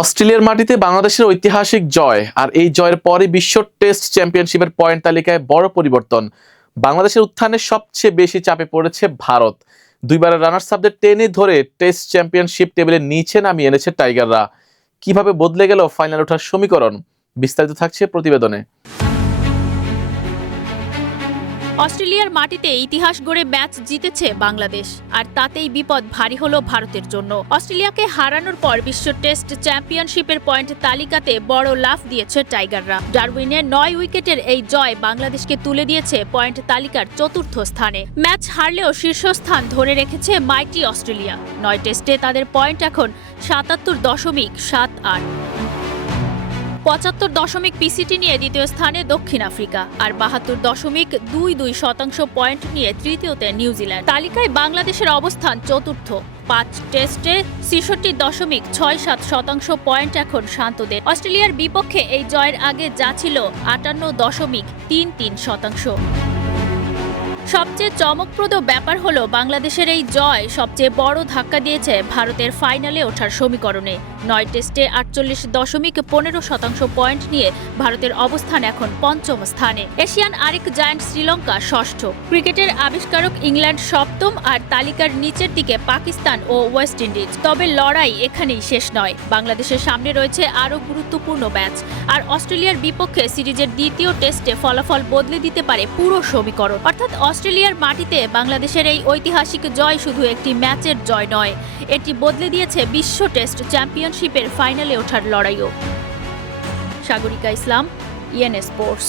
অস্ট্রেলিয়ার মাটিতে বাংলাদেশের ঐতিহাসিক জয়, আর এই জয়ের পরে বিশ্ব টেস্ট চ্যাম্পিয়নশিপের পয়েন্ট তালিকায় বড় পরিবর্তন। বাংলাদেশের উত্থানে সবচেয়ে বেশি চাপে পড়েছে ভারত। দুইবারের রানার্স আপদের টেনে ধরে টেস্ট চ্যাম্পিয়নশিপ টেবিলের নিচে নামিয়ে এনেছে টাইগাররা। কিভাবে বদলে গেল ফাইনাল ওঠার সমীকরণ, বিস্তারিত থাকছে প্রতিবেদনে। অস্ট্রেলিয়ার মাটিতে ইতিহাস গড়ে ম্যাচ জিতেছে বাংলাদেশ, আর তাতেই বিপদ ভারী হলো ভারতের জন্য। অস্ট্রেলিয়াকে হারানোর পর বিশ্ব টেস্ট চ্যাম্পিয়নশিপের পয়েন্ট তালিকাতে বড় লাফ দিয়েছে টাইগাররা। ডারউইনে 9 উইকেটের এই জয় বাংলাদেশকে তুলে দিয়েছে পয়েন্ট তালিকার ৪র্থ স্থানে। ম্যাচ হারলেও শীর্ষস্থান ধরে রেখেছে মাইটি অস্ট্রেলিয়া। 9 টেস্টে তাদের পয়েন্ট এখন ৭৭.৭৮। ৭৫ পিসিটি নিয়ে দ্বিতীয় স্থানে দক্ষিণ আফ্রিকা, আর ৭২.22% পয়েন্ট নিয়ে তৃতীয়তে নিউজিল্যান্ড। তালিকায় বাংলাদেশের অবস্থান ৪র্থ। ৫ টেস্টে ৬৬.৬৭% পয়েন্ট এখন শান্তদের। অস্ট্রেলিয়ার বিপক্ষে এই জয়ের আগে যা ছিল ৫৮.৩৩%। সবচেয়ে চমকপ্রদ ব্যাপার হলো বাংলাদেশের এই জয় সবচেয়ে বড় ধাক্কা দিয়েছে ভারতের ফাইনালে ওঠার সমীকরণে। 9 টেস্টে ৪৮.১৫% পয়েন্ট নিয়ে ভারতের অবস্থান এখন ৫ম স্থানে। এশিয়ান আরেক জায়ান্ট শ্রীলঙ্কা ষষ্ঠ। ক্রিকেটের আবিষ্কারক ইংল্যান্ড সপ্তম, আর তালিকার নিচের দিকে পাকিস্তান ও ওয়েস্ট ইন্ডিজ। তবে লড়াই এখানেই শেষ নয়। বাংলাদেশের সামনে রয়েছে আরও গুরুত্বপূর্ণ ম্যাচ, আর অস্ট্রেলিয়ার বিপক্ষে সিরিজের দ্বিতীয় টেস্টে ফলাফল বদলে দিতে পারে পুরো সমীকরণ। অর্থাৎ অস্ট্রেলিয়ার মাটিতে বাংলাদেশের এই ঐতিহাসিক জয় শুধু একটি ম্যাচের জয় নয়, এটি বদলে দিয়েছে বিশ্ব টেস্ট চ্যাম্পিয়নশিপের ফাইনালে ওঠার লড়াইও। সাগরিকা ইসলাম, ইএনএ স্পোর্টস।